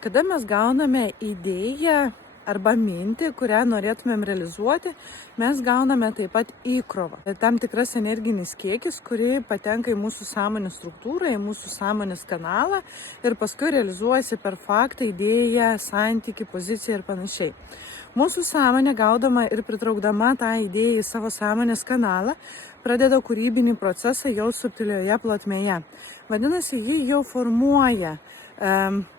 Kada mes gauname idėją arba mintį, kurią norėtumėm realizuoti, mes gauname taip pat įkrovą. Tam tikras energinis kiekis, kuri patenka į mūsų sąmonės struktūrą, į mūsų sąmonės kanalą ir paskui realizuojasi per faktą, idėją, santykį, poziciją ir panašiai. Mūsų sąmonė, gaudama ir pritraukdama tą idėją į savo sąmonės kanalą, pradeda kūrybinį procesą jau subtilioje plotmėje. Vadinasi, ji jau formuoja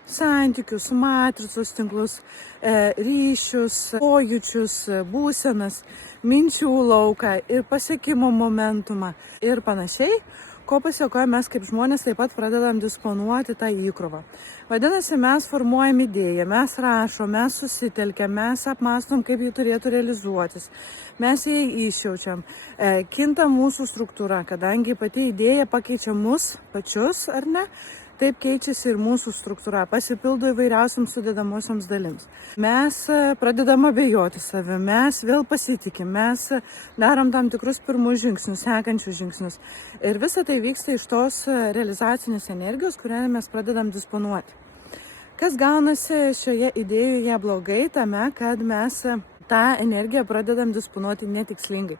santykius, matricos tinklus, ryšius, pojūčius, būsenas, minčių lauką ir pasiekimo momentumą ir panašiai, ko pasiekoje mes kaip žmonės taip pat pradedam disponuoti tą įkrovą. Vadinasi, mes formuojam idėją, mes rašom, mes susitelkiam, mes apmastom, kaip ji turėtų realizuotis, mes jai išjaučiam, kinta mūsų struktūra, kadangi pati idėja pakeičia mus pačius, ar ne? Taip keičiasi ir mūsų struktūra, pasipildo įvairiausiams sudėdamosioms dalims. Mes pradedam abejoti savimi, mes vėl pasitikim, mes darom tam tikrus pirmus žingsnius, sekančius žingsnius. Ir visa tai vyksta iš tos realizacinės energijos, kurią mes pradedam disponuoti. Kas gaunasi šioje idėjoje blogai tame, kad mes tą energiją pradedam disponuoti netikslingai.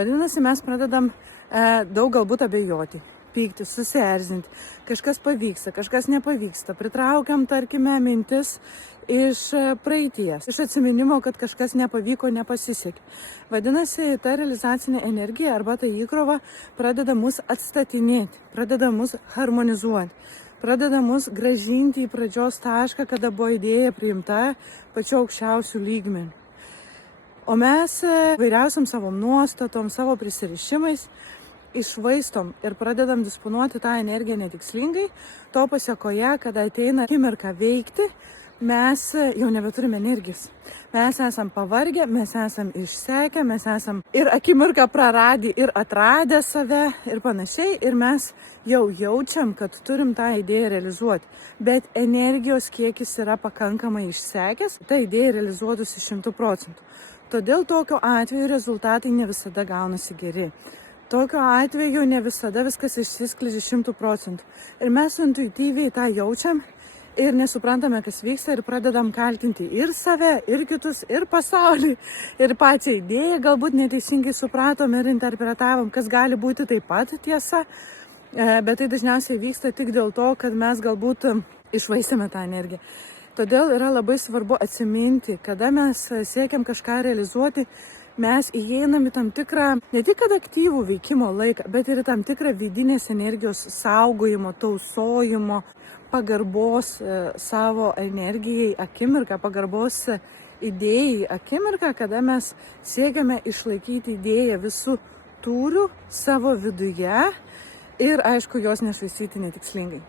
Vadinasi, mes pradedam daug galbūt abejoti, pykti, susierzinti, kažkas pavyksta, kažkas nepavyksta, pritraukiam, tarkime, mintis iš praeities, iš atsiminimo, kad kažkas nepavyko, nepasisekė. Vadinasi, ta realizacinė energija arba ta įkrova pradeda mus atstatinėti, pradeda mus harmonizuoti, pradeda mus gražinti į pradžios tašką, kada buvo idėja priimta pačiu aukščiausiu lygmeniu. O mes vairiausiam savo nuostatom, savo prisirišimais išvaistom ir pradedam disponuoti tą energiją netikslingai, to pasiekoje, kada ateina akimirka veikti, mes jau nebeturime energijos. Mes esam pavargę, mes esam išsekę, mes esam ir akimirką praradę, ir atradę save ir panašiai, ir mes jau jaučiam, kad turim tą idėją realizuoti. Bet energijos kiekis yra pakankamai išsekęs, ta idėja realizuotųsi 100%. Todėl tokiu atveju rezultatai ne visada gaunasi geri. Tokiu atveju ne visada viskas išsiskleidžia 100%. Ir mes intuityviai tą jaučiam ir nesuprantame, kas vyksta ir pradedam kaltinti ir save, ir kitus, ir pasaulį, ir pačią idėją galbūt neteisingai supratom ir interpretavom, kas gali būti taip pat tiesa, bet tai dažniausiai vyksta tik dėl to, kad mes galbūt išvaistėme tą energiją. Todėl yra labai svarbu atsiminti, kada mes siekiam kažką realizuoti, mes įeinam į tam tikrą, ne tik kad aktyvų veikimo laiką, bet ir į tam tikrą vidinės energijos saugojimo, tausojimo, pagarbos savo energijai akimirką, pagarbos idėjai akimirką, kada mes siekiame išlaikyti idėją visų tūrių savo viduje ir, aišku, jos nešvaistyti netikslingai.